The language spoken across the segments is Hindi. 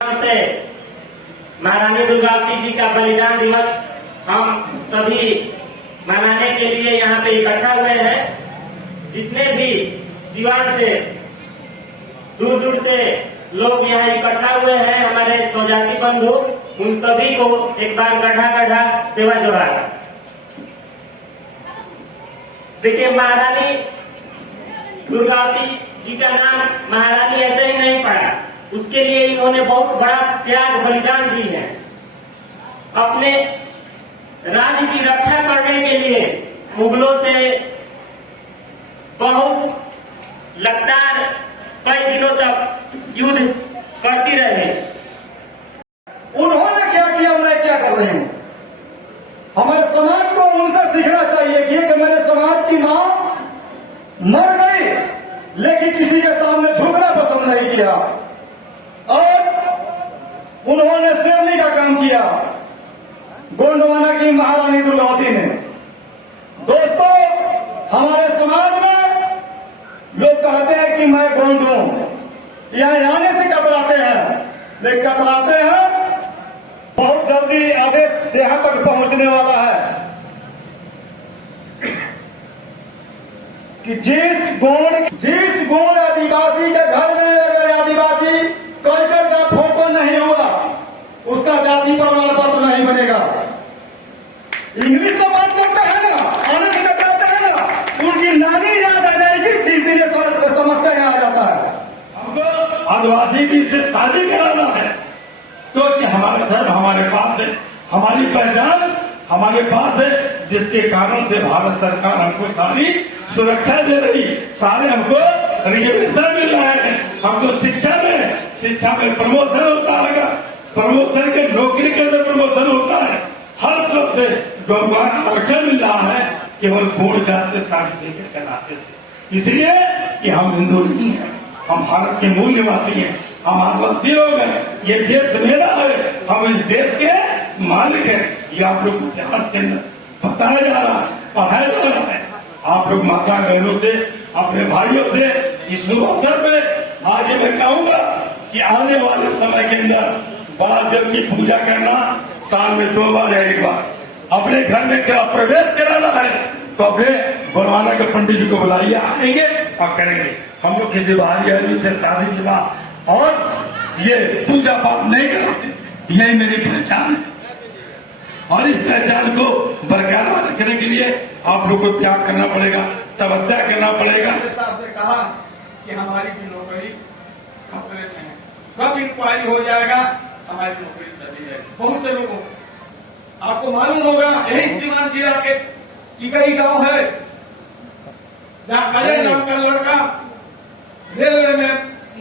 से महारानी दुर्गावती जी का बलिदान दिवस हम सभी मनाने के लिए यहाँ पे इकट्ठा हुए हैं। जितने भी सिवान से दूर दूर से लोग यहाँ इकट्ठा हुए हैं, हमारे स्वजाति बंधु, उन सभी को एक बार गढ़ा गढ़ा सेवा जोहार। देखिए, महारानी दुर्गावती जी का नाम महारानी ऐसे ही नहीं पड़ा, उसके लिए इन्होंने बहुत बड़ा त्याग बलिदान दी है। अपने राज्य की रक्षा करने के लिए मुगलों से बहुत लगातार कई दिनों तक युद्ध करती रहे। उन्होंने क्या किया, मैं क्या कर रही हूं। हमारे समाज को उनसे सीखना चाहिए कि मेरे समाज की मां मर गई लेकिन किसी के सामने झुकना पसंद नहीं किया और उन्होंने शेरनी का काम किया गोंडवाना की महारानी दुर्गावती ने। दोस्तों, हमारे समाज में लोग कहते हैं कि मैं गोंड हूं, यहाँ आने से कतराते हैं, लेकिन कतराते हैं। बहुत जल्दी आदेश यहां तक पहुंचने वाला है कि जिस गोंड आदिवासी के घर में अगर आदिवासी कल्चर का फोटो नहीं हुआ, उसका जाति प्रमाण पत्र नहीं बनेगा। इंग्लिश से बात करते हैं ना, आने से कहते हैं ना, उनकी नानी याद आ जाएगी, धीरे धीरे समस्या यहाँ आ जाता है। हमको आदिवासी भी से शादी कराना है, क्योंकि हमारा धर्म हमारे पास है, हमारी पहचान हमारे पास है, जिसके कारण से भारत सरकार हमको सारी सुरक्षा दे रही, सारे हमको रिजर्वेशन मिल रहा है, हमको शिक्षा में प्रमोशन होता है, प्रमोशन के नौकरी के अंदर प्रमोशन होता है, हर तरफ से जो हमको आरक्षण मिल रहा है, केवल गोड़ जाते साड़ी लेकर के नाते से। इसलिए कि हम हिंदू नहीं है, हम भारत के मूल निवासी हैं, हम आदिवासी लोग हैं, ये देश मेरा है, हम इस देश के मालिक हैं। ये आप लोग इतिहास के अंदर बताया जा रहा है, पढ़ाया जा रहा है। आप लोग माता बहनों से, अपने भाइयों से इस शुभ अवसर में आज मैं कहूंगा कि आने वाले समय के अंदर बड़ा देव की पूजा करना, साल में 2 बार या 1 बार अपने घर में प्रवेश कराना है, तो अपने बनवाना के पंडित जी को बुलाइए, आएंगे और करेंगे। हम लोग किसी बाहरी आदमी से शादी विवाह और ये पूजा पाठ नहीं कराते, यही मेरी पहचान है। और इस पहचान को बरकरार रखने के लिए आप लोग को त्याग करना पड़ेगा, तपस्या करना पड़ेगा। साहब से कहा कि हमारी भी नौकरी खतरे में है, कब इंक्वायरी हो जाएगा हमारी नौकरी चली जाएगी। बहुत से लोगों आपको मालूम होगा, यही सीमान जिला के टिकरी गांव है, जहाँ अजय नाम का लड़का रेलवे में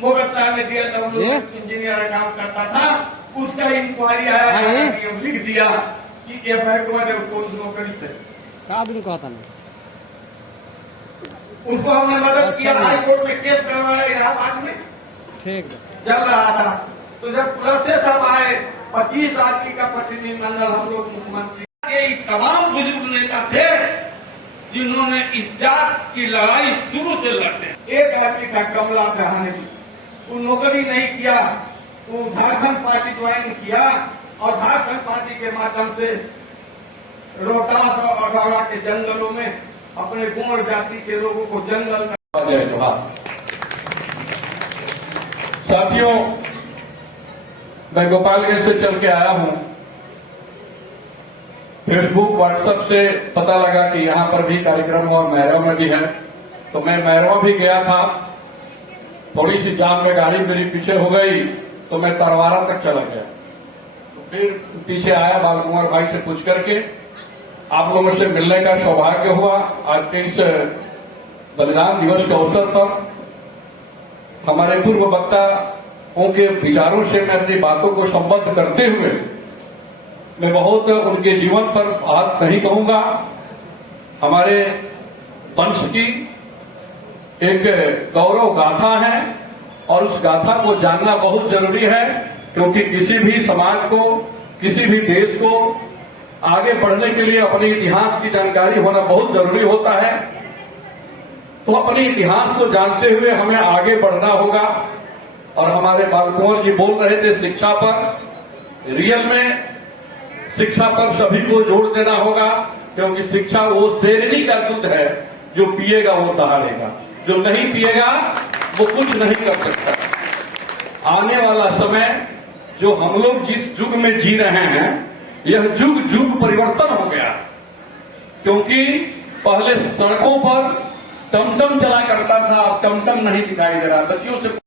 मोगर साहब ने दिया था, इंजीनियर का काम करता था, उसका इंक्वायरी आया, लिख दिया कि एफआईआर ने उसको उस नौकरी से उसको हमने मदद किया, हाई कोर्ट में केस करवाया, इलाहाबाद में ठीक चल रहा था। तो जब प्रोसेस अब आए, 25 आदमी का प्रतिनिधिमंडल, हम लोग मुख्यमंत्री के तमाम बुजुर्ग नेता थे जिन्होंने इस जात की लड़ाई शुरू से लड़ते। एक आदमी का कमला दहाने की, वो नौकरी नहीं किया, वो झारखंड पार्टी ज्वाइन किया और झारखंड पार्टी के माध्यम से रोहतास और अखाड़ा के जंगलों में अपने गोंड जाति के लोगों को जंगल में। साथियों, मैं गोपालगंज से चल के आया हूं। फेसबुक व्हाट्सएप से पता लगा कि यहां पर भी कार्यक्रम और मैरवा में भी है, तो मैं मैरवा भी गया था। थोड़ी सी जाम में गाड़ी मेरी पीछे हो गई तो मैं तरवारा तक चला गया, तो फिर पीछे आया बालकुमार भाई से पूछ करके आप लोगों से मिलने का सौभाग्य हुआ। आज के इस बलिदान दिवस के अवसर पर हमारे पूर्व वक्ताओं के विचारों से मैं अपनी बातों को संबद्ध करते हुए मैं बहुत उनके जीवन पर बात नहीं कहूंगा। हमारे वंश की एक गौरव गाथा है और उस गाथा को जानना बहुत जरूरी है, क्योंकि किसी भी समाज को, किसी भी देश को आगे बढ़ने के लिए अपने इतिहास की जानकारी होना बहुत जरूरी होता है। तो अपने इतिहास को जानते हुए हमें आगे बढ़ना होगा और हमारे बालकुंवर जी बोल रहे थे शिक्षा पर। रियल में शिक्षा पर सभी को जोर देना होगा, क्योंकि शिक्षा वो शेरनी का दूध है, जो पिएगा वो दहाड़ेगा, जो नहीं पिएगा वो कुछ नहीं कर सकता। आने वाला समय जो हम लोग जिस युग में जी रहे हैं, यह युग परिवर्तन हो गया, क्योंकि पहले सड़कों पर टमटम चला करता था, अब टमटम नहीं दिखाई दे रहा। बच्चियों से